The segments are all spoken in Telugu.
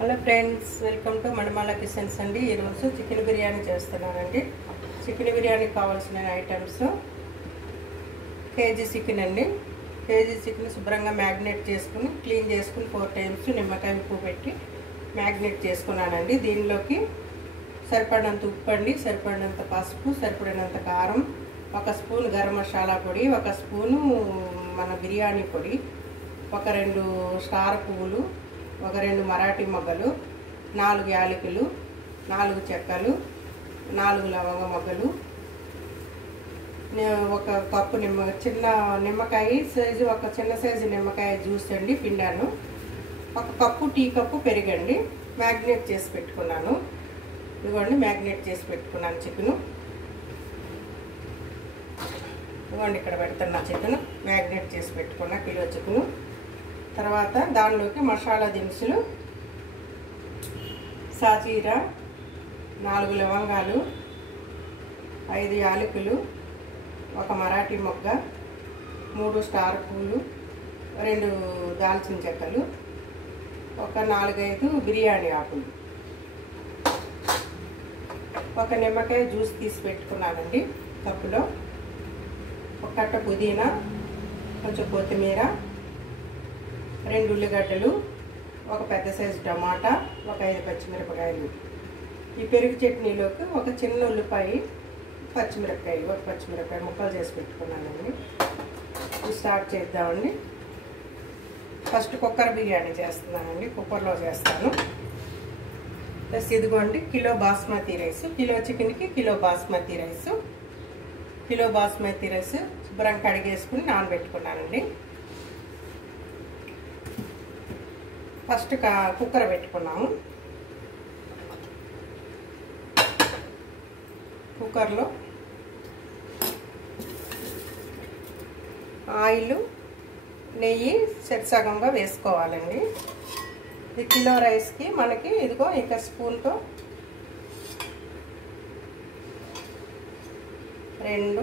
Hello friends, welcome to Manimala kitchens అండి. ఈరోజు చికెన్ బిర్యానీ చేస్తున్నానండి. చికెన్ బిర్యానీకి కావాల్సిన ఐటమ్స్: కేజీ చికెన్ అండి. కేజీ చికెన్ శుభ్రంగా మ్యాగ్నేట్ చేసుకుని క్లీన్ చేసుకుని 4 టైమ్స్ నిమ్మకాయ ఉప్పు పెట్టి మ్యాగ్నేట్ చేసుకున్నానండి. దీనిలోకి సరిపడినంత ఉప్పు అండి, సరిపడినంత పసుపు, సరిపడినంత కారం, 1 స్పూన్ గరం మసాలా పొడి, 1 స్పూను మన బిర్యానీ పొడి, 2 స్టార్ పువ్వులు, 2 మరాఠీ మొగ్గలు, 4 యాలకులు, 4 చెక్కలు, 4 లవంగ మొగ్గలు, 1 కప్పు చిన్న నిమ్మకాయ సైజు, 1 చిన్న సైజు నిమ్మకాయ జ్యూస్ అండి పిండాను, 1 కప్పు టీ కప్పు పెరిగండి. మ్యాగ్నేట్ చేసి పెట్టుకున్నాను. ఇదిగోండి మ్యాగ్నేట్ చేసి పెట్టుకున్నాను చికెను. ఇదిగోండి ఇక్కడ పెడుతున్నా చికెను మ్యాగ్నేట్ చేసి పెట్టుకున్నా కిలో చికెను. తర్వాత దానిలోకి మసాలా దినుసులు: సాజీరా, 4 లవంగాలు, 5 యాలకులు, 1 మరాఠీ మొగ్గ, 3 స్టార్ పూలు, 2 దాల్చిన చెక్కలు, 4-5 బిర్యానీ ఆకులు, 1 నిమ్మకాయ జ్యూస్ తీసి పెట్టుకున్నానండి కప్పులో, 1 కట్ట పుదీనా, కొంచెం కొత్తిమీర, 2 ఉల్లిగడ్డలు, 1 పెద్ద సైజు టమాటా, 5 పచ్చిమిరపకాయలు. ఈ పెరుగు చట్నీలోకి 1 చిన్న ఉల్లిపాయ, పచ్చిమిరపకాయలు, 1 పచ్చిమిరపకాయ ముక్కలు చేసి పెట్టుకున్నానండి. స్టార్ట్ చేద్దామండి. ఫస్ట్ కుక్కర్ బిర్యానీ చేస్తున్నానండి. కుక్కర్లో చేస్తాను. ప్లస్ ఇదిగోండి కిలో బాస్మతి రైస్, కిలో చికెన్కి kilo basmati rice. Kilo basmati rice శుభ్రంగా కడిగేసుకుని నానబెట్టుకున్నానండి. ఫస్ట్ కుక్కర్ పెట్టుకున్నాము. కుక్కర్లో ఆయిల్, నెయ్యి సగంగా వేసుకోవాలండి. ఈ కిలో రైస్కి మనకి ఇదిగో ఇక స్పూన్తో 2,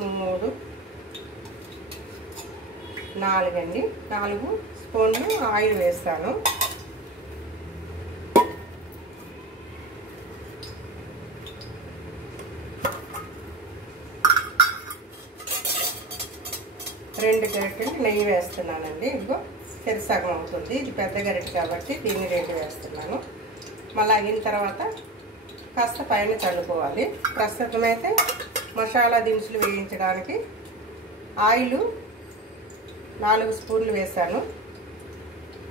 3, 4 అండి. 4 స్పూన్లు ఆయిల్ వేస్తాను. రెండు గరిటెలు నెయ్యి వేస్తున్నానండి. ఇదిగో సగం అవుతుంది. ఇది పెద్ద గరిటె కాబట్టి దీన్ని 2 వేస్తున్నాను. మళ్ళీ అయిన తర్వాత కాస్త పైన చల్లుకోవాలి. ప్రస్తుతం అయితే మసాలా దినుసులు వేయించడానికి ఆయిల్ 4 స్పూన్లు వేసాను.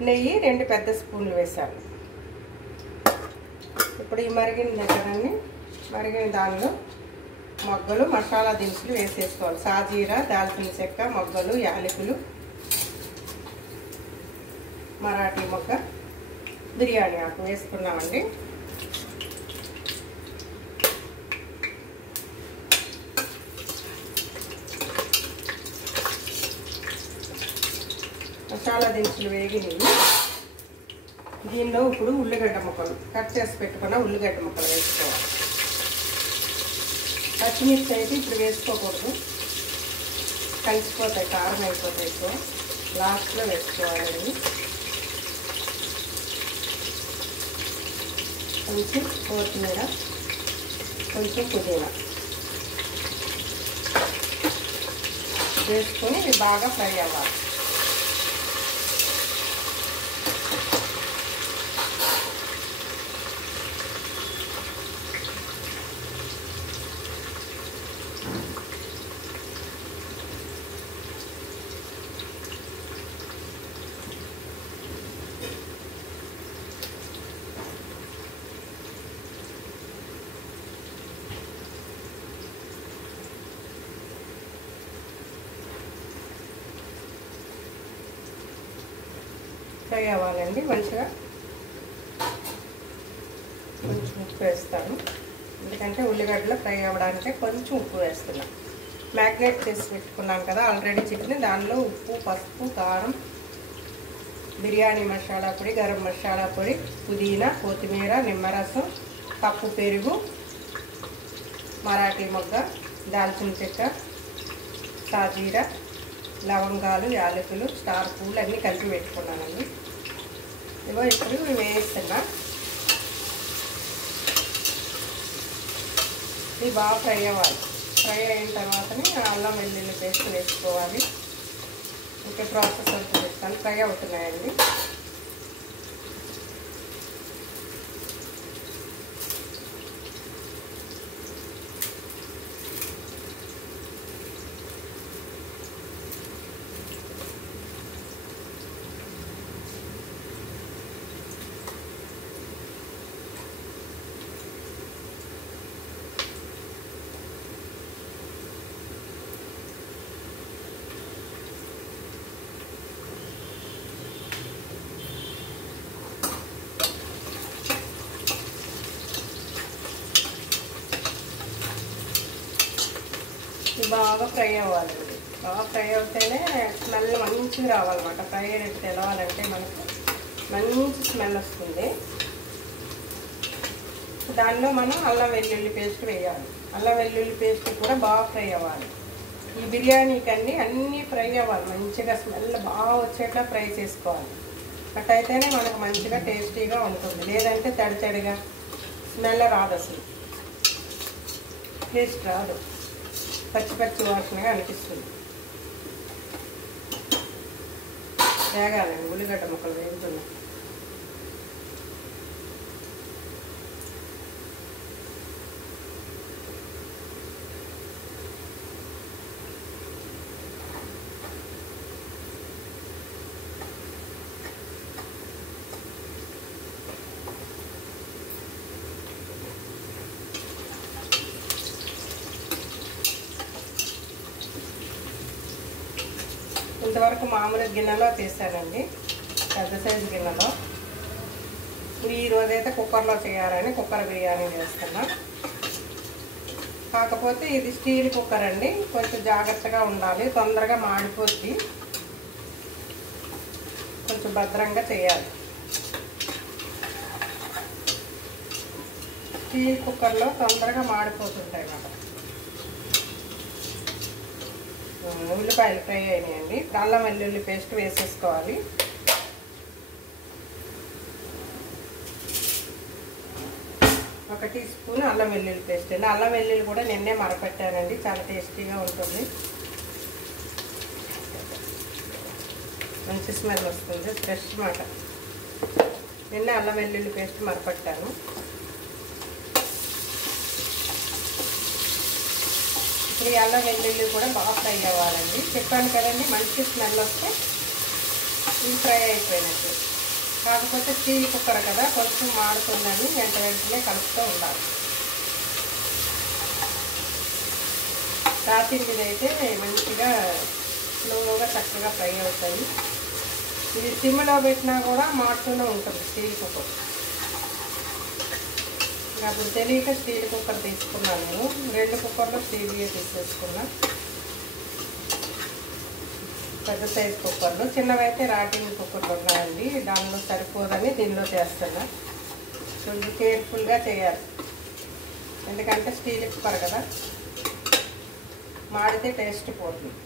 నెయ్యి 2 పెద్ద స్పూన్లు వేసాను. ఇప్పుడు ఈ మరిగిన దానిలో మొగ్గలు, మసాలా దినుసులు వేసేసుకోవాలి. సాజీరా, దాల్చిన చెక్క, మొగ్గలు, యాలకులు, మరాఠీ మొగ్గ, బిర్యానీ ఆకు వేసుకున్నామండి. మసాలా దినుసులు వేగినవి. దీనిలో ఇప్పుడు ఉల్లిగడ్డ ముక్కలు, కట్ చేసి పెట్టుకున్న ఉల్లిగడ్డ ముక్కలు వేసుకోవాలి. పచ్చిమిర్చి అయితే ఇప్పుడు వేసుకోకూడదు, కలిసిపోతాయి, కారం అయిపోతాయి. ఎక్కువ లాస్ట్లో వేసుకోవాలండి. కొంచెం కొత్తిమీర, కొంచెం పుదీనా వేసుకొని ఇవి బాగా ఫ్రై అవ్వాలి. ఫ్రై అవ్వాలండి మంచిగా. కొంచెం ఉప్పు వేస్తాను, ఎందుకంటే ఉల్లిగడ్డలు ఫ్రై అవ్వడానికి కొంచెం ఉప్పు వేస్తున్నాను. మ్యాగ్నేట్ చేసి పెట్టుకున్నాను కదా ఆల్రెడీ చికెన్, దానిలో ఉప్పు, పసుపు, కారం, బిర్యానీ మసాలా పొడి, గరం మసాలా పొడి, పుదీనా, కొత్తిమీర, నిమ్మరసం, కప్పు పెరుగు, మరాఠీ మొగ్గ, దాల్చిన చెక్క, సాజీరా, లవంగాలు, యాలకులు, స్టార్ పూలు అన్నీ కలిపి పెట్టుకున్నానండి. ఇగో ఇప్పుడు వేస్తున్నా. ఇది బాగా ఫ్రై అవ్వాలి. ఫ్రై అయిన తర్వాతనే అల్లం వెల్లుల్లి పేస్ట్ వేసుకోవాలి. ఇంకా ప్రాసెస్ అంతా చెప్తాను. ఫ్రై అవుతున్నాయండి. బాగా ఫ్రై అవ్వాలి. బాగా ఫ్రై అవుతేనే స్మెల్ మంచిగా రావాలన్నమాట. ఫ్రై అయినట్టు తెలవాలంటే మనకు మంచి స్మెల్ వస్తుంది. దానిలో మనం అల్లం వెల్లుల్లి పేస్ట్ వేయాలి. అల్లం వెల్లుల్లి పేస్ట్ కూడా బాగా ఫ్రై అవ్వాలి. ఈ బిర్యానీకి అన్నీ ఫ్రై అవ్వాలి. మంచిగా స్మెల్ బాగా వచ్చేట్లా ఫ్రై చేసుకోవాలి. అట్టయితేనే మనకు మంచిగా టేస్టీగా ఉంటుంది. లేదంటే తడి తడిగా స్మెల్ రాదు, అసలు టేస్ట్ రాదు, పచ్చి పచ్చి వాసనగా అనిపిస్తుంది. వేగాలండి. ఉల్లిగడ్డ ముక్కలు వేగుతున్నాయి. ఇంతవరకు మామూలు గిన్నెలో తీసానండి, పెద్ద సైజు గిన్నెలో. ఈరోజైతే కుక్కర్లో చేయాలని కుక్కర్ బిర్యానీ చేస్తున్నా. కాకపోతే ఇది స్టీల్ కుక్కర్ అండి, కొంచెం జాగ్రత్తగా ఉండాలి. తొందరగా మాడిపోద్ది, కొంచెం భద్రంగా చేయాలి. స్టీల్ కుక్కర్లో తొందరగా మాడిపోతుంటాయి అన్నమాట. ఉల్లిపాయలు ఫ్రై అయినాయండి. అల్లం వెల్లుల్లి పేస్ట్ వేసేసుకోవాలి. ఒక టీ స్పూన్ అల్లం వెల్లుల్లి పేస్ట్ అండి. అల్లం వెల్లుల్లి కూడా నిన్నే మరపెట్టానండి, చాలా టేస్టీగా ఉంటుంది. మంచి స్మెల్ వస్తుంది, ఫ్రెష్ మాట. నిన్నే అల్లం వెల్లుల్లి పేస్ట్ మరపెట్టాను. ఇప్పుడు ఈ అల్లం వెల్లుల్లి కూడా బాగా ఫ్రై అవ్వాలండి. చెప్పాను కదండి, మంచి స్మెల్ వస్తే ఇది ఫ్రై అయిపోయినట్టు. కాకపోతే స్టీల్ కుక్కర్ కదా, కొంచెం మాడుతుందని వెంటనే కలుపుతూ ఉండాలి. స్టార్టింగ్ ఇదైతే మంచిగా స్లోగా చక్కగా ఫ్రై అవుతాయి. ఇది సిమ్లో పెట్టినా కూడా మాడుతూనే ఉంటుంది స్టీల్ కుక్కర్. అప్పుడు తెలియక స్టీల్ కుక్కర్ తీసుకున్నాను నేను. 2 కుక్కర్లో స్టీల్గా తీసేసుకున్నా. పెద్ద సైజు కుక్కర్లు, చిన్నవైతే రాటింగ్ కుక్కర్లు ఉన్నాయండి. దానిలో సరిపోదని దీనిలో చేస్తున్నా. కొంచెం కేర్ఫుల్గా చేయాలి, ఎందుకంటే స్టీల్ కుక్కర్ కదా, మాడితే టేస్ట్ పోతుంది.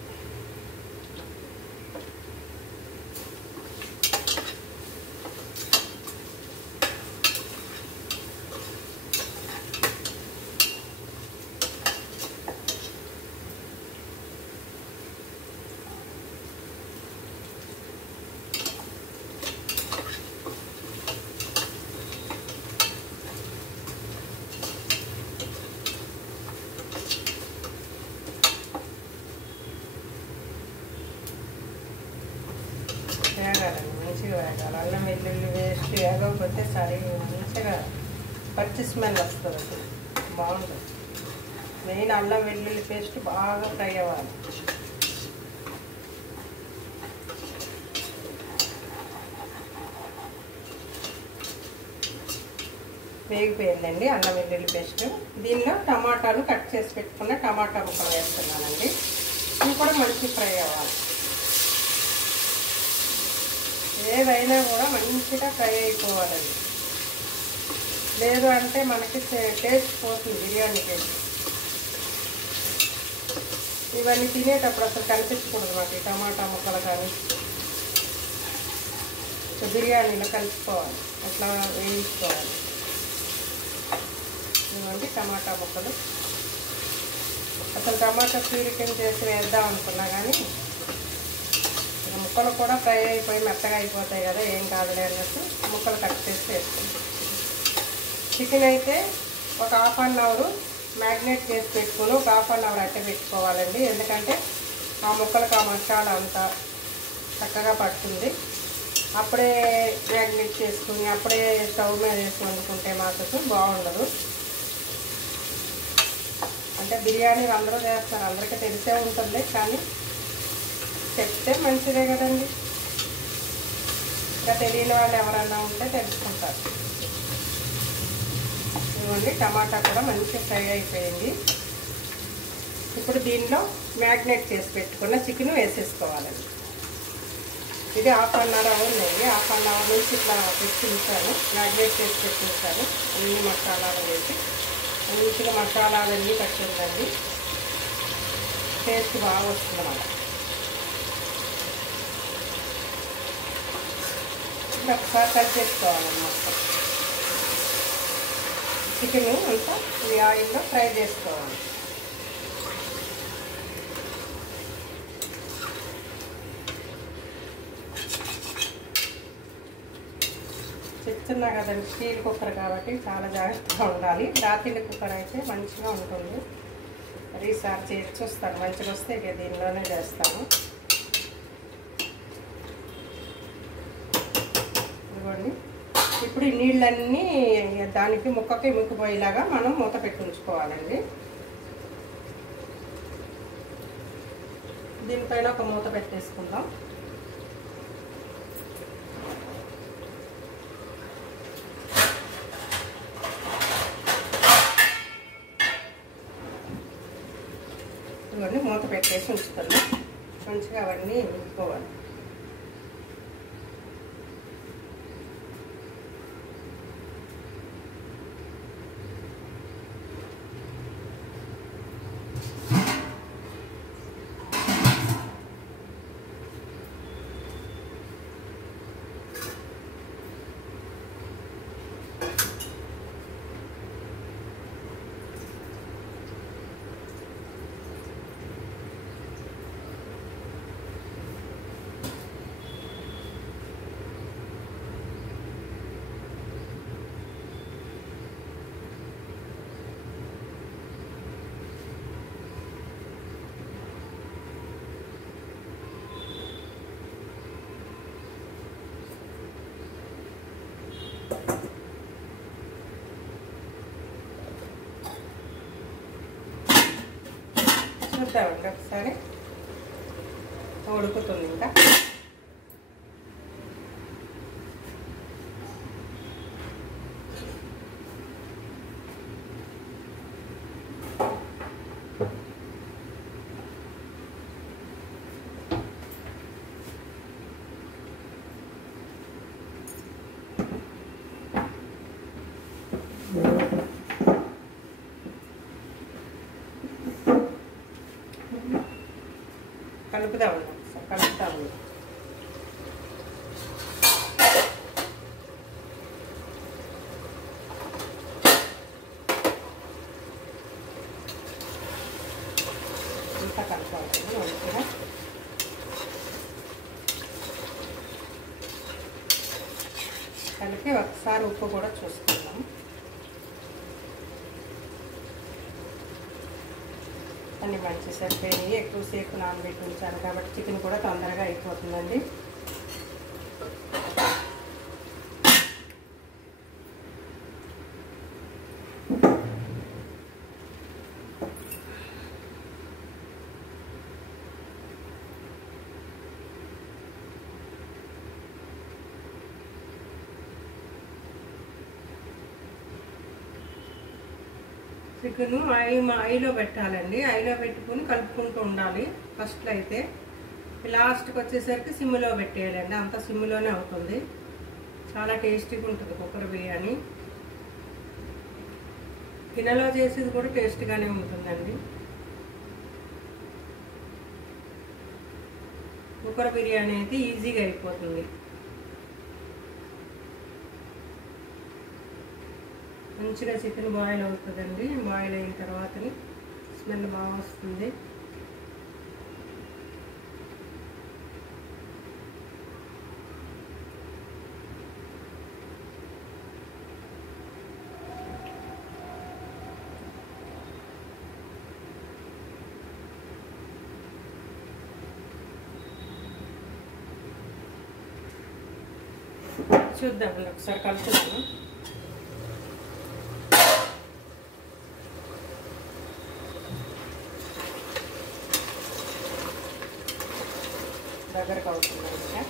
వేగాలండి, మంచిగా వేగాలి. అల్లం వెల్లుల్లి వేస్ట్ వేగకపోతే సరిగా మంచిగా పచ్చి స్మెల్ వస్తుంది, అసలు బాగుంటుంది. మెయిన్ అల్లం వెల్లుల్లి పేస్ట్ బాగా ఫ్రై అవ్వాలి. వేగిపోయిందండి అల్లం వెల్లుల్లి పేస్ట్. దీనిలో టమాటాలు కట్ చేసి పెట్టుకున్న టమాటా ముక్కలు వేస్తున్నానండి. ఇవి కూడా మంచి ఫ్రై అవ్వాలి. ఏదైనా కూడా మంచిగా ఫ్రై అయిపోవాలండి, లేదు అంటే మనకి టేస్ట్ పోతుంది బిర్యానీ టేస్ట్. ఇవన్నీ తినేటప్పుడు అసలు కనిపించకూడదు మాకు, టమాటా ముక్కలు కానీ. బిర్యానీలో కలుపుకోవాలి, అట్లా వేయించుకోవాలి. ఇవ్వండి టమాటా ముక్కలు. అసలు టమాటా ప్యూరిఫై చేసి వేద్దాం అనుకున్నా కానీ ముక్కలు కూడా ఫ్రై అయిపోయి మెత్తగా అయిపోతాయి కదా, ఏం కాదులే అన్నట్టు ముక్కలు కట్ చేసి వేసుకుంటాం. చికెన్ అయితే ఒక హాఫ్ అన్ అవర్ మ్యాగ్నేట్ చేసి పెట్టుకుని ఒక హాఫ్ అన్ అవర్ అట్టే పెట్టుకోవాలండి. ఎందుకంటే ఆ ముక్కలకు ఆ మసాలా అంతా చక్కగా పడుతుంది. అప్పుడే మ్యాగ్నేట్ చేసుకుని అప్పుడే స్టవ్ మీద వేసి వండుకుంటే మాత్రం బాగుండదు. అంటే బిర్యానీ అందరూ చేస్తారు, అందరికీ తెలిసే ఉంటుంది, కానీ చెప్తే మంచిదే కదండి. ఇంకా తెలియని వాళ్ళు ఎవరన్నా ఉంటే తెలుసుకుంటారు. ఇవ్వండి టమాటా కూడా మంచిగా ఫ్రై అయిపోయింది. ఇప్పుడు దీనిలో మ్యాగ్నేట్ చేసి పెట్టుకున్న చికెన్ వేసేసుకోవాలండి. ఇది హాఫ్ అన్ అవర్ అవునండి. హాఫ్ అన్ అవర్ నుంచి ఇట్లా పెట్టి ఉంచాను, మ్యాగ్నేట్ చేసి పెట్టి ఉంచాను. అన్ని మసాలాలు వేసి మంచిగా మసాలాలన్నీ పట్టిందండి. టేస్ట్ బాగా వస్తుంది అన్నమాట. ఒకసారి కలిపేసుకోవాలన్నమాట. చికెన్ అంతా ఈ ఆయిల్లో ఫ్రై చేసుకోవాలి. చెప్తున్నా కదండి, స్టీల్ కుక్కర్ కాబట్టి చాలా జాగ్రత్తగా ఉండాలి. రాతిళ్ళ కుక్కర్ అయితే మంచిగా ఉంటుంది. మరి ఈసారి చేసి చూస్తాను, మంచిగా వస్తే ఇక దీనిలోనే చేస్తాను. ఇదిగోండి ఇప్పుడు ఈ నీళ్ళన్నీ దానికి ముక్కకి ముక్కిపోయేలాగా మనం మూత పెట్టి ఉంచుకోవాలండి. దీనిపైన ఒక మూత పెట్టేసుకుందాం. ఇవన్నీ మూత పెట్టేసి ఉంచుతాను. మంచిగా అవన్నీ ఉడుకోవాలి. చూద్దామండి ఒకసారి, ఉడుకుతుంది ఇంకా. కలుపుదామండి, కలుపుతాము. ఇంత కలుపుకోవాలి మంచిగా. కలిపి ఒకసారి ఉప్పు కూడా చూసుకుందాం. అన్నీ మంచి సరిపోయి ఎక్కువసేపు నానబెట్టి ఉంచాను కాబట్టి చికెన్ కూడా తొందరగా అయిపోతుందండి. చికెను ఐలో పెట్టాలండి. ఐలో పెట్టుకుని కలుపుకుంటూ ఉండాలి. ఫస్ట్లో అయితే లాస్ట్కి వచ్చేసరికి సిమ్లో పెట్టేయాలండి. అంతా సిమ్లోనే అవుతుంది. చాలా టేస్టీగా ఉంటుంది కుక్కర్ బిర్యానీ. గిన్నెలో చేసేది కూడా టేస్ట్గానే ఉంటుందండి. కుక్కర్ బిర్యానీ అయితే ఈజీగా అయిపోతుంది. మంచిగా చికెన్ బాయిల్ అవుతుందండి. బాయిల్ అయిన తర్వాతని స్మెల్ బాగా వస్తుంది. చూద్దామండి, ఒకసారి కలుపుతున్నాను. దగ్గరకు అవుతున్నాను ఇంకా.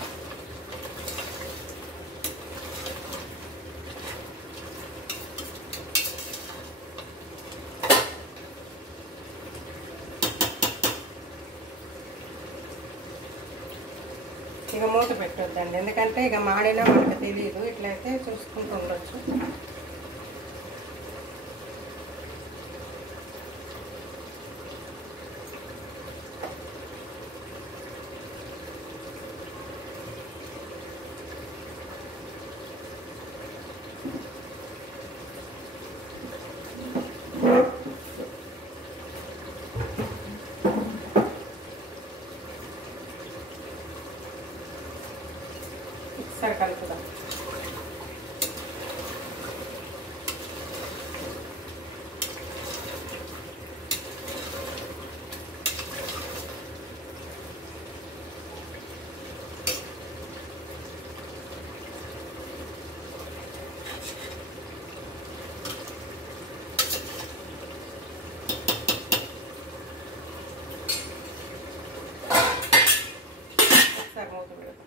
ఇక మూత పెట్టొద్దండి, ఎందుకంటే ఇక మాడినా మనకు తెలియదు. ఇట్లయితే చూసుకుంటూ ఉండొచ్చు. ఒకసారి కలుపుదాం. ఒకసారి మూత పెడదాం.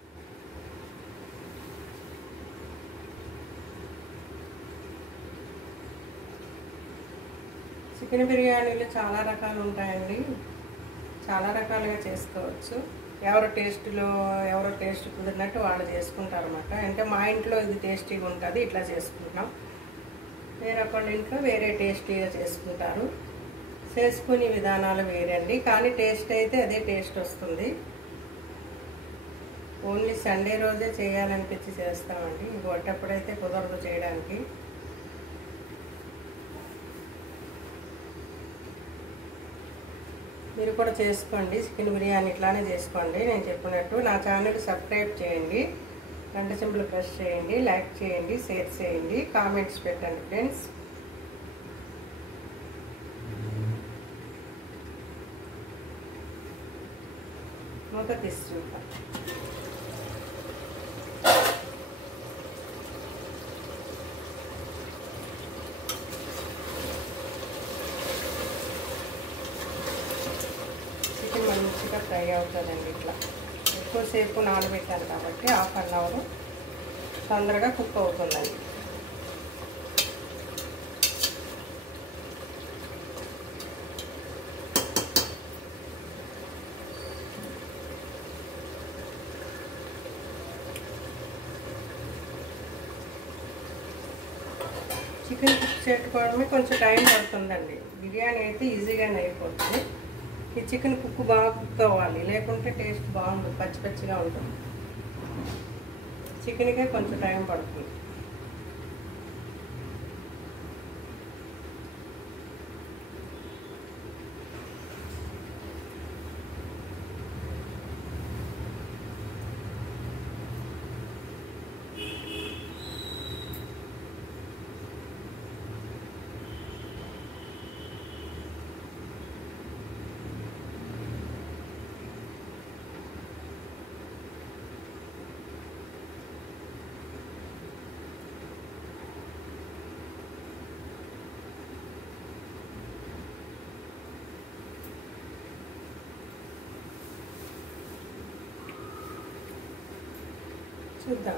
చికెన్ బిర్యానీలు చాలా రకాలు ఉంటాయండి, చాలా రకాలుగా చేసుకోవచ్చు. ఎవరు టేస్ట్ కుదిరినట్టు వాళ్ళు చేసుకుంటారు అన్నమాట. అంటే మా ఇంట్లో ఇది టేస్టీగా ఉంటుంది, ఇట్లా చేసుకుంటాం. వేరొకళ్ళ ఇంట్లో వేరే టేస్టీగా చేసుకుంటారు. చేసుకునే విధానాలు వేరండి, కానీ టేస్ట్ అయితే అదే టేస్ట్ వస్తుంది. ఓన్లీ సండే రోజే చేయాలనిపించి చేస్తామండి, ఇంకొకటప్పుడైతే కుదరదు చేయడానికి. మీరు కూడా చేసుకోండి, చికెన్ బిర్యానీ ఇట్లానే చేసుకోండి నేను చెప్పినట్టు. నా ఛానల్ సబ్స్క్రైబ్ చేయండి, గంట సింబల్ ప్రెస్ చేయండి, లైక్ చేయండి, షేర్ చేయండి, కామెంట్స్ పెట్టండి ఫ్రెండ్స్. మూత తీసి చూద్దాం. మంచిగా ఫ్రై అవుతుందండి. ఇట్లా ఎక్కువసేపు నానబెట్టాను కాబట్టి 1/2 అవర్ తొందరగా కుక్ అవుతుందండి. చికెన్ కుక్ చేసుకోవడమే కొంచెం టైం పడుతుందండి. బిర్యానీ అయితే ఈజీగానే అయిపోతుంది. ఈ చికెన్ కుక్ బాగా కుక్ అవ్వాలి, లేకుంటే టేస్ట్ బాగుంటుంది, పచ్చి పచ్చిగా ఉంటుంది. చికెన్కే కొంచెం టైం పడుతుంది. చూద్దాం.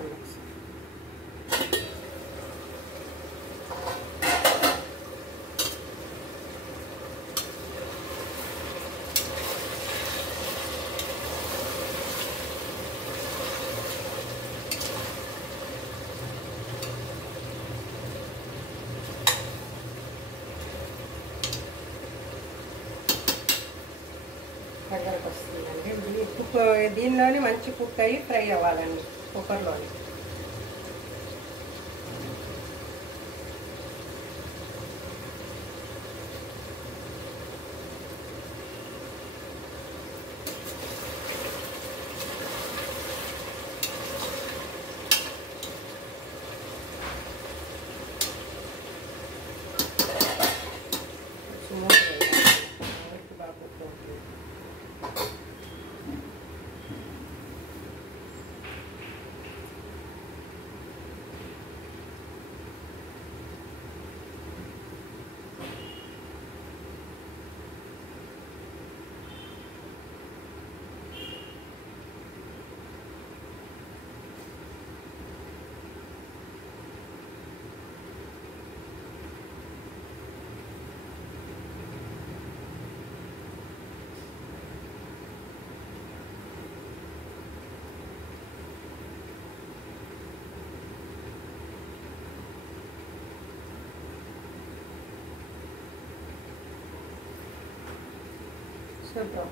దగ్గరకు వస్తుందండి. దీనిలోనే మంచి కుక్ అయ్యి ఫ్రై అవ్వాలండి కుక్కర్లోని. చూద్దాం.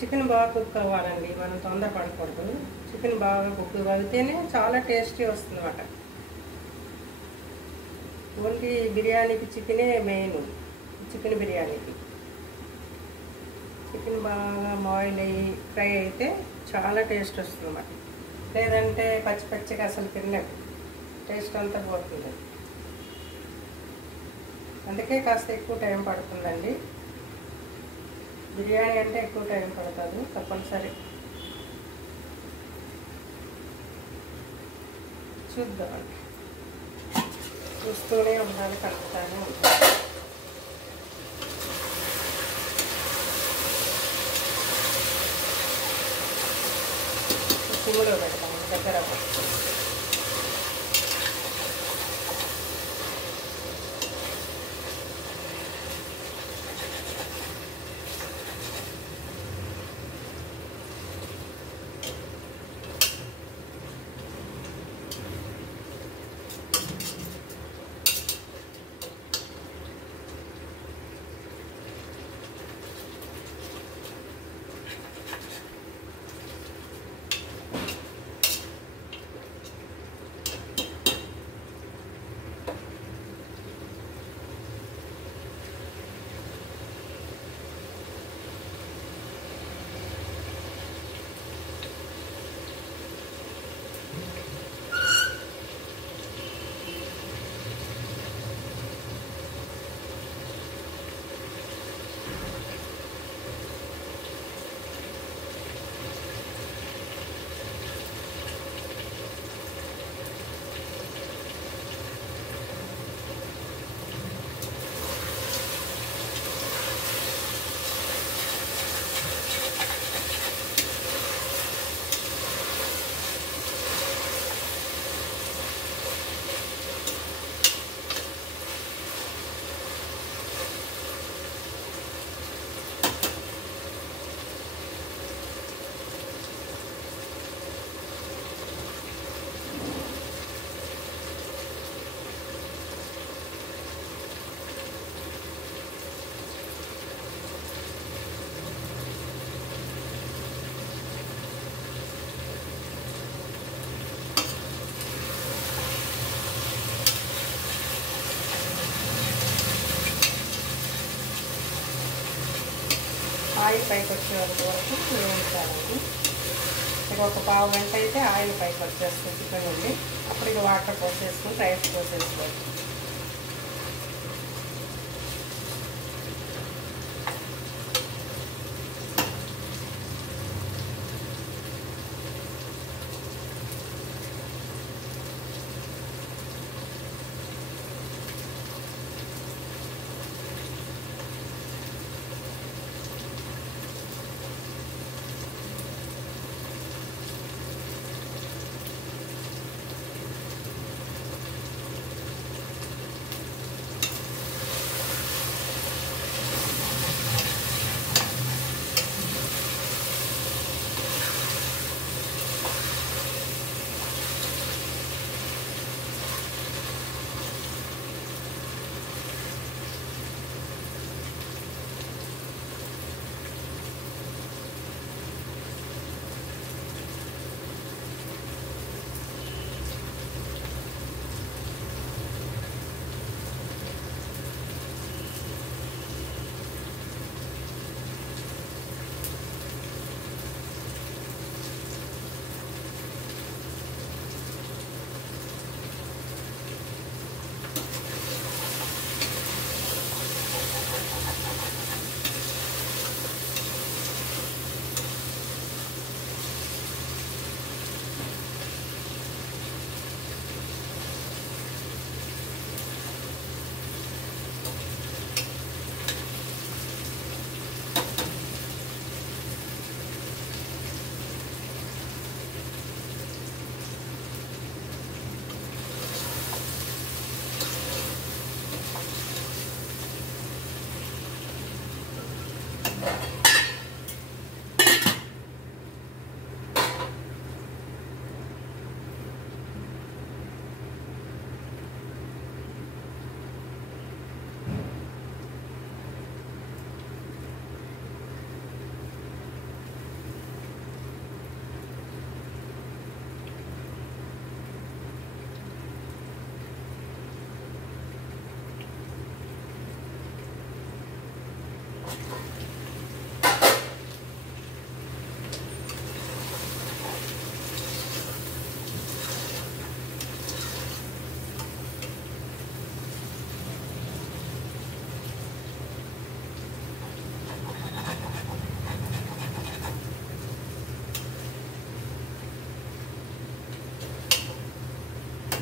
చికెన్ బాగా కుక్ అవ్వాలండి, మనం తొందరపడకూడదు. చికెన్ బాగా కుక్ అవుతేనే చాలా టేస్టీ వస్తుంది అన్నమాట. ఓన్లీ బిర్యానీకి చికెనే మెయిన్. చికెన్ బిర్యానీకి చికెన్ బాగా బాయిల్ అయ్యి ఫ్రై అయితే చాలా టేస్ట్ వస్తుంది అన్నమాట. లేదంటే పచ్చి పచ్చిగా అసలు తినలేము, టేస్ట్ అంతా పోతుంది. అందుకే కాస్త ఎక్కువ టైం పడుతుందండి. బిర్యానీ అంటే ఎక్కువ టైం పడుతుంది తప్పనిసరి. చూద్దాం, చూస్తూనే ఉండాలి, కలుపుతానే ఉండాలి. సిమ్లో పెడతాము, దగ్గర ఆయిల్ పైకి వచ్చేంత వరకు వేయించాలండి. ఇక ఒక పావు గంట అయితే ఆయిల్ పైకి వచ్చేస్తుంది చికెన్ ఉండి, అప్పుడు ఇక వాటర్ పోసేసుకుని రైస్ పోసేసుకోవచ్చు.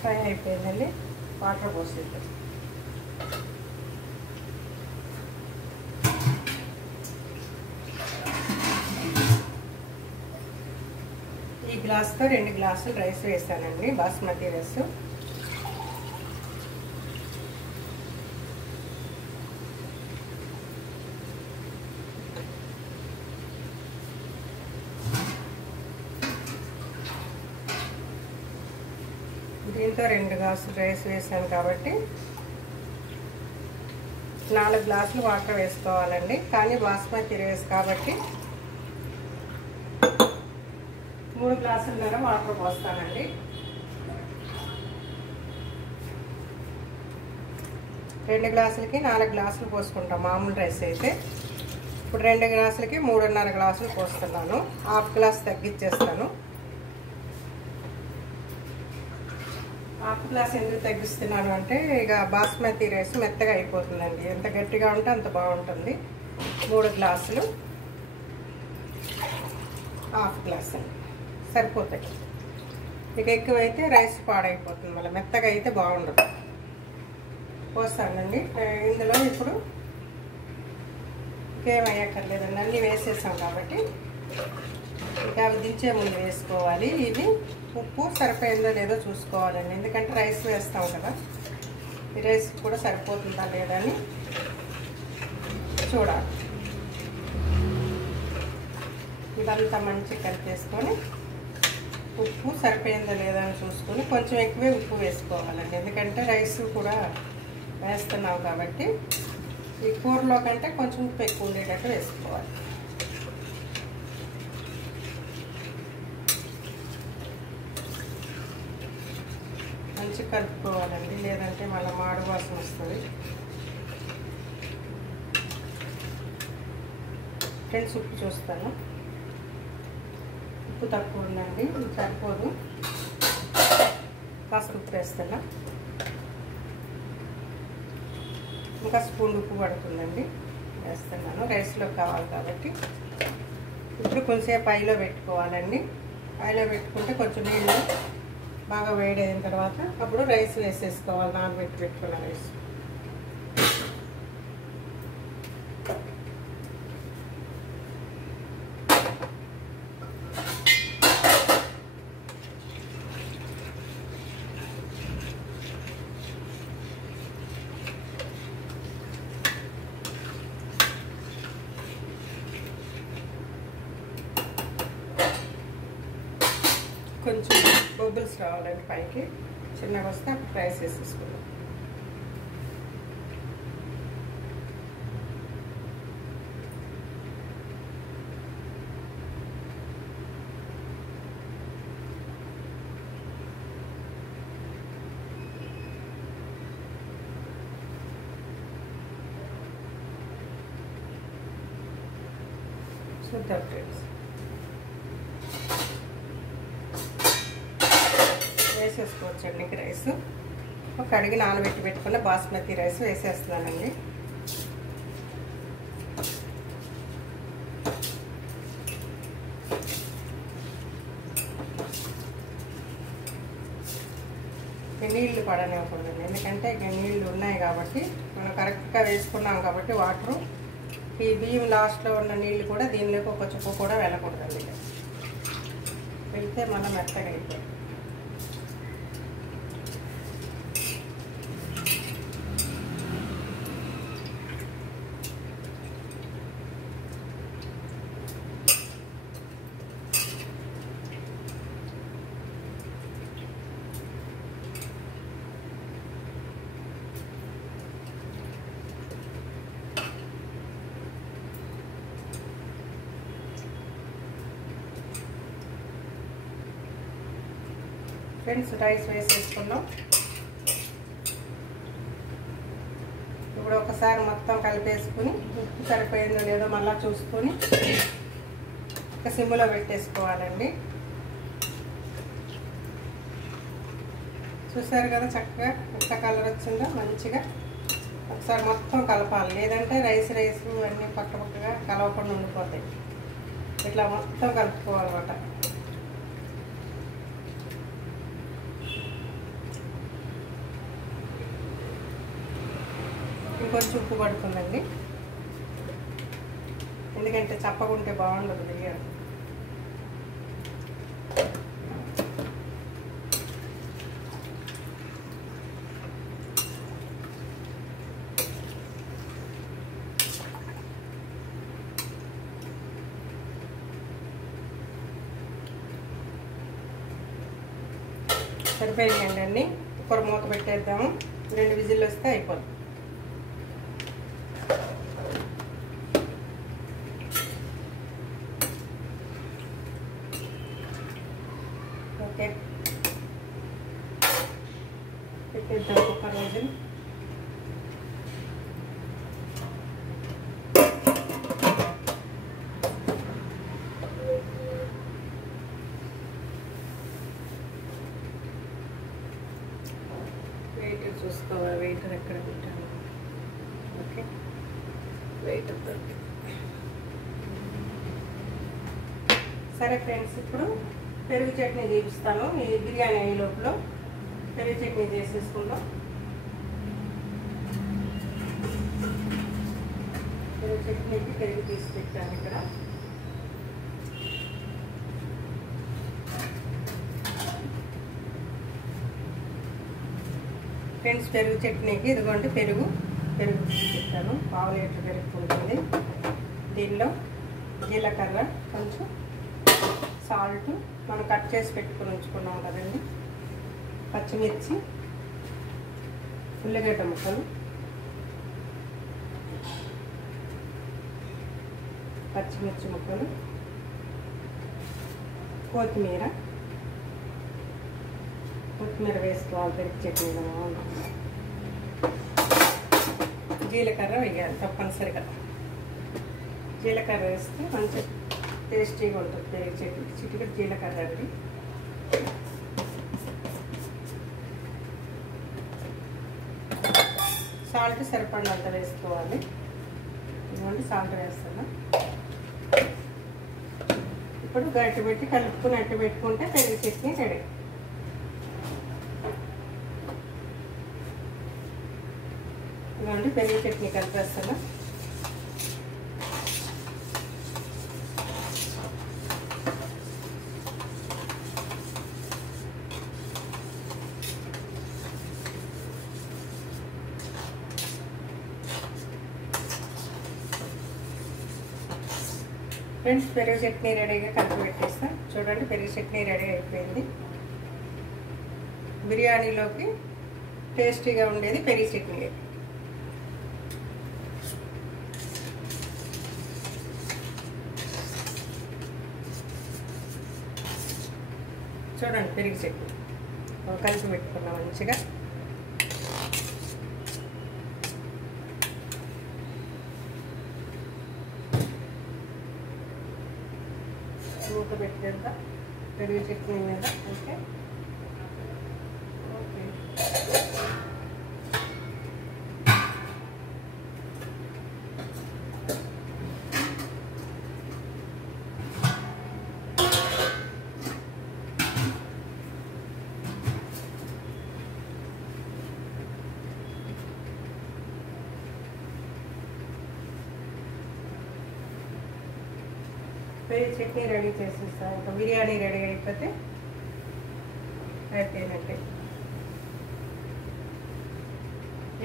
ఫ్రై అయిపోయిందండి. వాటర్ పోసేద్దాం. ఈ గ్లాస్తో 2 గ్లాసులు రైస్ వేసానండి, బాస్మతి రైస్. దీంతో 2 గ్లాసులు రైస్ వేసాను కాబట్టి 4 గ్లాసులు వాటర్ వేసుకోవాలండి. కానీ బాస్మతి రైస్ కాబట్టి 3 గ్లాసులన్నర వాటర్ పోస్తానండి. రెండు గ్లాసులకి 4 గ్లాసులు పోసుకుంటాం మామూలు రైస్ అయితే. ఇప్పుడు 2 గ్లాసులకి 3.5 గ్లాసులు పోస్తున్నాను. హాఫ్ గ్లాస్ తగ్గించేస్తాను. హాఫ్ గ్లాస్ ఎందుకు తగ్గిస్తున్నాను అంటే ఇక బాస్మతి రైస్ మెత్తగా అయిపోతుందండి. ఎంత గట్టిగా ఉంటే అంత బాగుంటుంది. 3 గ్లాసులు హాఫ్ గ్లాస్ అండి సరిపోతాయి. ఇక ఎక్కువైతే రైస్ పాడైపోతుంది, మళ్ళీ మెత్తగా అయితే బాగుండదు. పోస్తానండి. ఇందులో ఇప్పుడు ఇంకేమయ్యక్కర్లేదండి, అన్నీ వేసేసాం కాబట్టి ఇక అవి దించే ముందు వేసుకోవాలి. ఇవి ఉప్పు సరిపోయిందో లేదో చూసుకోవాలండి, ఎందుకంటే రైస్ వేస్తాం కదా, ఈ రైస్ కూడా సరిపోతుందా లేదా అని చూడాలి. ఇదంతా మంచిగా కలిపేసుకొని ఉప్పు సరిపోయిందో లేదా అని చూసుకొని కొంచెం ఎక్కువే ఉప్పు వేసుకోవాలండి, ఎందుకంటే రైస్ కూడా వేస్తున్నాం కాబట్టి ఈ కూరలో కంటే కొంచెం ఉప్పు ఎక్కువ ఉండేటట్టు వేసుకోవాలి. మంచిగా కలుపుకోవాలండి, లేదంటే మళ్ళీ మాడు వాసన వస్తుంది. ఫ్రెండ్స్ ఉప్పు చూస్తాను, ఉప్పు తక్కువ ఉందండి, సరిపోదు. కాస్త ఉప్పు వేస్తాను, ఇంకా స్పూన్ ఉప్పు పడుతుందండి, వేస్తున్నాను. రైస్లో కావాలి కాబట్టి ఇప్పుడు కొంచెంసేపు ఆయిల్లో పెట్టుకోవాలండి. ఆయిల్లో పెట్టుకుంటే కొంచెం నీళ్ళు బాగా వేడైన తర్వాత అప్పుడు రైస్ వేసేసుకోవాలి, పెట్టుకున్న రైస్. కొంచెం బబుల్స్ రావాలండి పైకి, చిన్నగా వస్తే అప్పుడు రైస్ వేసేసుకుందాం. చూద్దాం ఫ్రెండ్స్, వేసేసుకోవచ్చండి. రైస్ ఒక కడిగి నానబెట్టి పెట్టుకున్న బాస్మతి రైస్ వేసేస్తున్నానండి. నీళ్లు పడనివ్వకూడదు, ఎందుకంటే ఇక నీళ్లు ఉన్నాయి కాబట్టి మనం కరెక్ట్గా వేసుకున్నాం కాబట్టి వాటరు, ఈ బియ్యం లాస్ట్లో ఉన్న నీళ్ళు కూడా దీనిలోకి ఒక చుక్క కూడా వెళ్ళకూడదండి. వెళ్తే మనం మెత్తగా అయిపోయింది. ఫ్రెండ్స్ రైస్ వేసేసుకున్నాం. ఇప్పుడు ఒకసారి మొత్తం కలిపేసుకుని ఉప్పు సరిపోయిందో లేదో మళ్ళీ చూసుకొని ఒక సిమ్లో పెట్టేసుకోవాలండి. చూసారు కదా చక్కగా ఎంత కలర్ వచ్చిందో మంచిగా. ఒకసారి మొత్తం కలపాలి, లేదంటే రైస్ అన్నీ పక్కగా కలవకుండా ఉండిపోతాయి. ఇట్లా మొత్తం కలుపుకోవాలన్నమాట. ఇంకొంచెం ఉప్పు పడుతుందండి, ఎందుకంటే చప్పగుంటే బాగుండదు బిర్యానీ. సరిపోయిందండి అన్నీ. కుక్కర్ మూత పెట్టేద్దాము, 2 విజిల్లు వస్తే అయిపోతుంది. ఓకే, పెట్టేద్దాం కుక్కర్ విజిల్. వెయిటర్ చూసుకోవాలి, వెయిటర్ ఎక్కడ పెట్టాను. ఓకే, వెయిటర్ దొరికింది. సరే ఫ్రెండ్స్, ఇప్పుడు పెరుగు చట్నీ చూపిస్తాను. ఈ బిర్యానీ అయ్యే లోపల పెరుగు చట్నీ చేసేసుకుందాం. పెరుగు చట్నీకి పెరుగు తీసి పెట్టాను ఇక్కడ. ఫ్రెండ్స్, పెరుగు చట్నీకి ఇదిగోండి పెరుగు తీసి పెట్టాను. 1/2 లీటర్ పెరుగు ఉంటుంది. దీనిలో జీలకర్ర, కొంచెం సాల్ట్, మనం కట్ చేసి పెట్టుకుని ఉంచుకున్నాం కదండి, పచ్చిమిర్చి, ఉల్లిగడ్డ ముక్కలు, పచ్చిమిర్చి ముక్కలు, కొత్తిమీర వేసుకోవాలి. పెరుగు చట్నీలో జీలకర్ర వేయాలి తప్పనిసరిగా. జీలకర్ర వేస్తే మంచి టేస్టీగా ఉంటుంది పెరుగు చట్నీ. చిటికెడు జీలకర్ర అండి. సాల్ట్ సరిపడినంత వేసుకోవాలి. ఇదిగోండి సాల్ట్ వేస్తున్నా. ఇప్పుడు గట్టి పెట్టి కలుపుకుని అట్టు పెట్టుకుంటే పెరుగు చట్నీ రెడీ. ఇదిగోండి పెరుగు చట్నీ కలిపేస్తున్నా. ఫ్రెండ్స్, పెరుగు చట్నీ రెడీగా కలిపి పెట్టేస్తాం. చూడండి, పెరుగు చట్నీ రెడీ అయిపోయింది. బిర్యానీలోకి టేస్టీగా ఉండేది పెరుగు చట్నీ. చూడండి, పెరుగు చట్నీ కలిపి పెట్టుకున్నాం మంచిగా. మూత పెట్టేద్దాం పెరుగు చట్నీ మీద. ఓకే ఓకే, పెరుగు చట్నీ రెడీ చేసేస్తాం. ఇంకా బిర్యానీ రెడీ అయిపోతే అయిపోయినట్టే.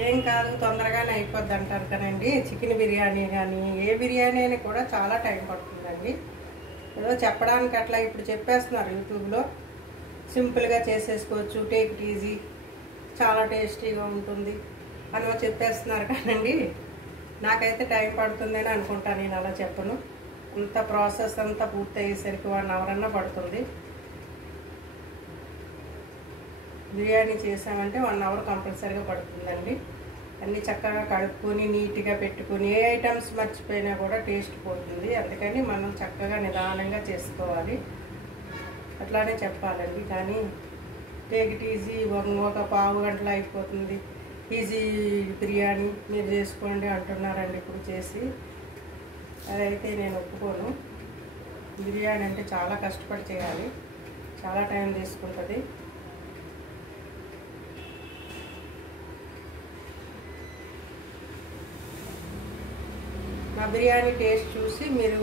ఏం కాదు, తొందరగానే అయిపోద్ది అంటారు కదండి. చికెన్ బిర్యానీ కానీ ఏ బిర్యానీ అయినా కూడా చాలా టైం పడుతుందండి. ఏదో చెప్పడానికి అట్లా ఇప్పుడు చెప్పేస్తున్నారు యూట్యూబ్లో, సింపుల్గా చేసేసుకోవచ్చు, టేక్ ఇట్ ఈజీ, చాలా టేస్టీగా ఉంటుంది అని చెప్పేస్తున్నారు కానండి. నాకైతే టైం పడుతుందని అనుకుంటాను. నేను అలా చెప్పను. అంత ప్రాసెస్ అంతా పూర్తి అయ్యేసరికి 1 అవర్ అన్నా పడుతుంది. బిర్యానీ చేసామంటే 1 అవర్ కంపల్సరీగా పడుతుందండి. అన్నీ చక్కగా కడుక్కొని నీట్గా పెట్టుకొని, ఏ ఐటమ్స్ మర్చిపోయినా కూడా టేస్ట్ పోతుంది. అందుకని మనం చక్కగా నిదానంగా చేసుకోవాలి. అట్లానే చెప్పాలండి. కానీ టేక్ ఇట్ ఈజీ, ఒక పావు గంటలో అయిపోతుంది, ఈజీ బిర్యానీ మీరు చేసుకోండి అంటున్నారండి ఇప్పుడు చేసి. అదైతే నేను ఒప్పుకోను. బిర్యానీ అంటే చాలా కష్టపడి చేయాలి, చాలా టైం తీసుకుంటుంది. నా బిర్యానీ టేస్ట్ చూసి మీరు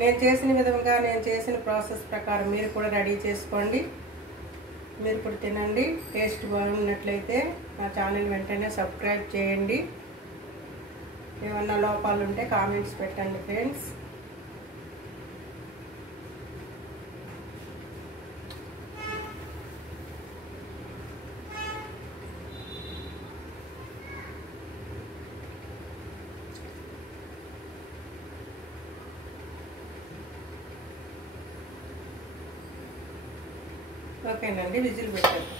నేను చేసిన విధంగా నేను చేసిన ప్రాసెస్ ప్రకారం మీరు కూడా రెడీ చేసుకోండి. మీరు కూడా తినండి. టేస్ట్ బాగున్నట్లయితే నా ఛానల్ వెంటనే సబ్స్క్రైబ్ చేయండి. ఏమన్నా లోపాలు ఉంటే కామెంట్స్ పెట్టండి ఫ్రెండ్స్. ఓకేనండి, విజిల్ పెట్టండి.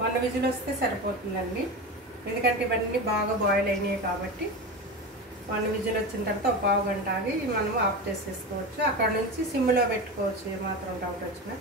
వన్ విజిల్ వస్తే సరిపోతుందండి, ఎందుకంటే ఇవన్నీ బాగా బాయిల్ అయినాయి కాబట్టి. వన్ విజిల్ వచ్చిన తర్వాత ఒక పావు గంట ఆగి మనం ఆఫ్ చేసేసుకోవచ్చు. అక్కడ నుంచి సిమ్లో పెట్టుకోవచ్చు ఏమాత్రం డౌట్ వచ్చినా.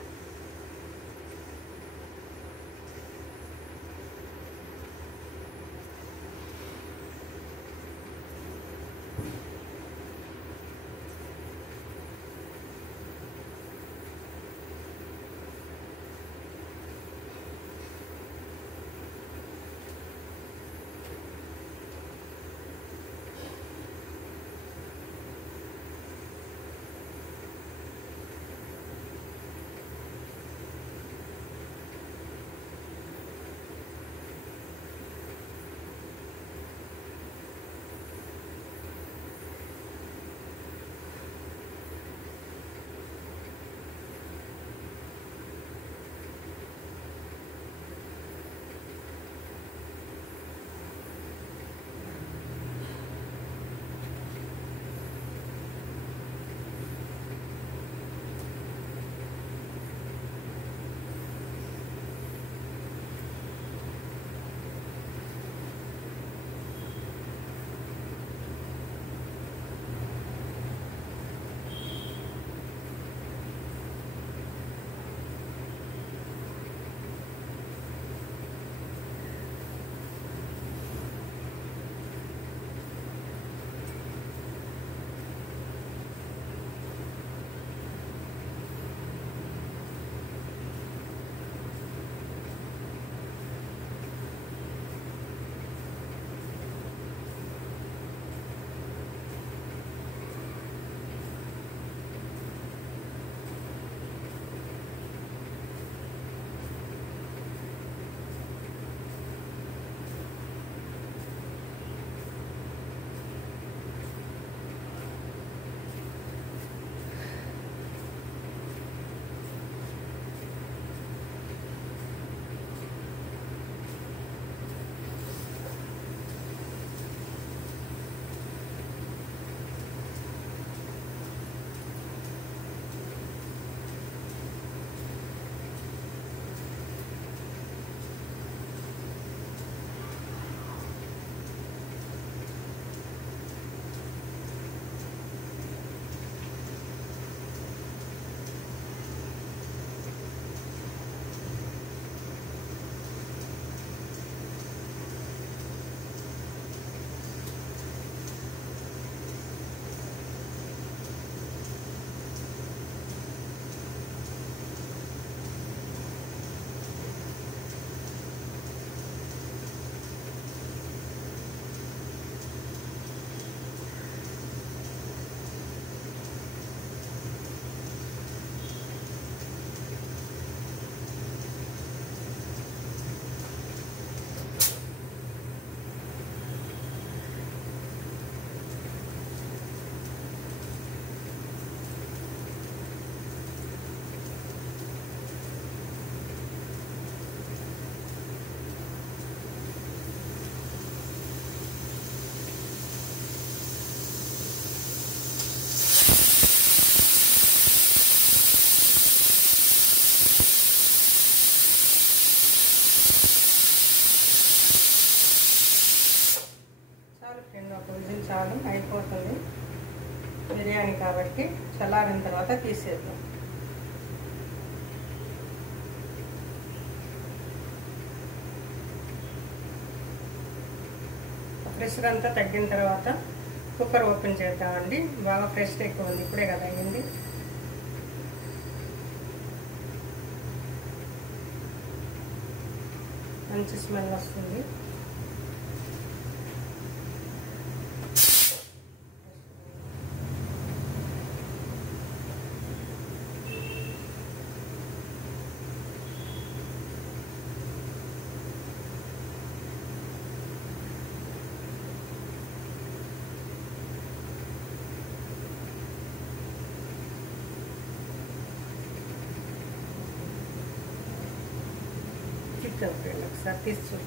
చాలు, అయిపోతుంది బిర్యానీ కాబట్టి. చల్లారిన తర్వాత తీసేద్దాం. ప్రెషర్ అంతా తగ్గిన తర్వాత కుక్కర్ ఓపెన్ చేద్దామండి. బాగా ఫ్రెష్ ఎక్కువ ఉంది, ఇప్పుడే కదా అయింది. మంచి స్మెల్ వస్తుంది. ఒకసారి తీసు.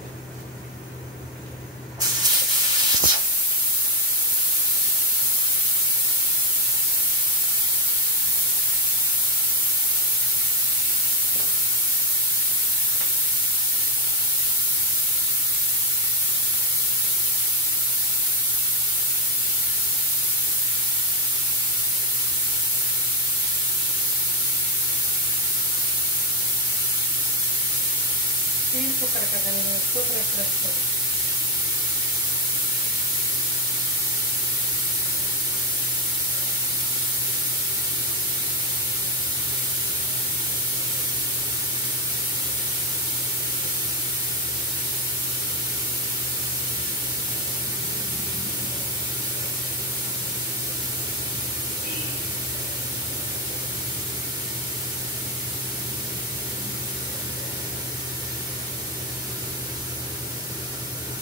స్టీల్ కుక్కర్ కదండి, ఎక్కువ ప్రెషర్ వస్తుంది.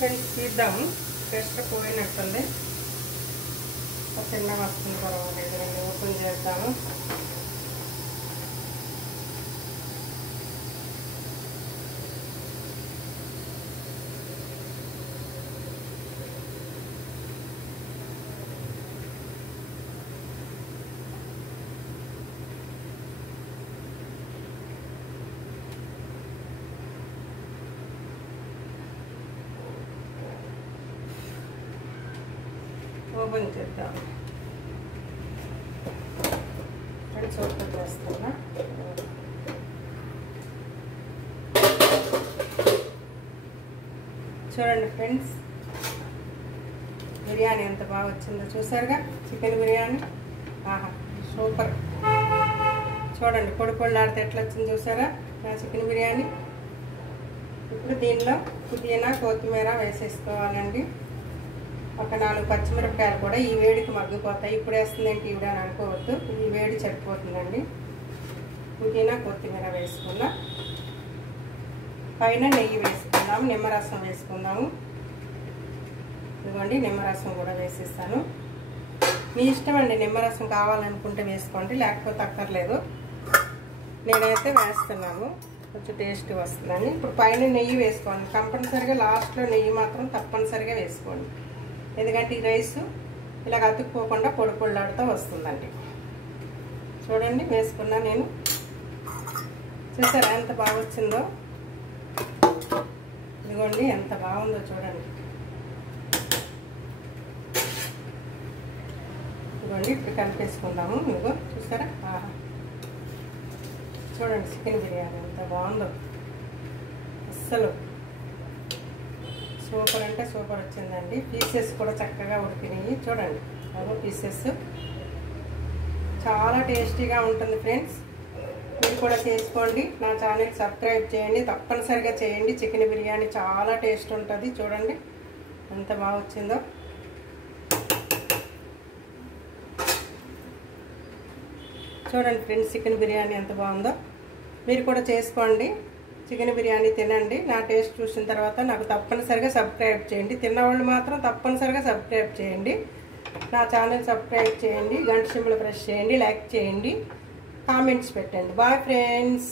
ఫ్రెండ్స్ తీద్దాము, ప్రెషర్ పోయినట్టుంది. చిన్న వస్తుంది, పర్వాలేదు. ఓపెన్ చేద్దాము. ఓపెన్ చేద్దాం. ఫ్రెండ్స్ ఓపెన్ చేస్తున్నా. చూడండి ఫ్రెండ్స్, బిర్యానీ ఎంత బాగా వచ్చిందో చూసారుగా. చికెన్ బిర్యానీ ఆహా సూపర్. చూడండి పొడి పొడిలాడితే ఎట్లా వచ్చింది చూసారా నా చికెన్ బిర్యానీ. ఇప్పుడు దీనిలో పుదీనా కొత్తిమీర వేసేసుకోవాలండి. ఒక 4 పచ్చిమిరపకాయలు కూడా ఈ వేడికి మగ్గిపోతాయి. ఇప్పుడు వేస్తుందంటే ఇవిడ అని అనుకోవద్దు, ఈ వేడి సరిపోతుందండి. పుదీనా కొత్తిమీర వేసుకున్నా. పైన నెయ్యి వేసుకుందాము, నిమ్మరసం వేసుకుందాము. ఇదిగోండి నిమ్మరసం కూడా వేసేస్తాను. మీ ఇష్టం అండి, నిమ్మరసం కావాలనుకుంటే వేసుకోండి, లేకపోతే అక్కర్లేదు. నేనైతే వేస్తున్నాను, కొంచెం టేస్ట్ వస్తుందని. ఇప్పుడు పైన నెయ్యి వేసుకోండి కంపల్సరిగా. లాస్ట్లో నెయ్యి మాత్రం తప్పనిసరిగా వేసుకోండి, ఎందుకంటే ఈ రైస్ ఇలా అతుక్కుపోకుండా పొడి పొడిలాడుతూ వస్తుందండి. చూడండి వేసుకున్నా నేను. చూసారా ఎంత బాగా వచ్చిందో. ఇదిగోండి ఎంత బాగుందో చూడండి. ఇదిగోండి ఇప్పుడు కలిపేసుకుందాము. ఇదిగో చూసారా, చూడండి చికెన్ బిర్యానీ ఎంత బాగుందో. అస్సలు సూపర్ అంటే సూపర్ వచ్చిందండి. పీసెస్ కూడా చక్కగా ఉడికినాయి చూడండి. అదో పీసెస్ చాలా టేస్టీగా ఉంటుంది ఫ్రెండ్స్. మీరు కూడా చేసుకోండి, నా ఛానల్ సబ్స్క్రైబ్ చేయండి, తప్పనిసరిగా చేయండి. చికెన్ బిర్యానీ చాలా టేస్ట్ ఉంటుంది. చూడండి ఎంత బాగా వచ్చిందో. చూడండి ఫ్రెండ్స్ చికెన్ బిర్యానీ ఎంత బాగుందో. మీరు కూడా చేసుకోండి, చికెన్ బిర్యానీ తినండి. నా టేస్ట్ చూసిన తర్వాత నాకు తప్పనిసరిగా సబ్స్క్రైబ్ చేయండి. తిన్నవాళ్ళు మాత్రం తప్పనిసరిగా సబ్స్క్రైబ్ చేయండి. నా ఛానల్ సబ్స్క్రైబ్ చేయండి, గంట సింబల్ ప్రెస్ చేయండి, లైక్ చేయండి, కామెంట్స్ పెట్టండి. Bye friends.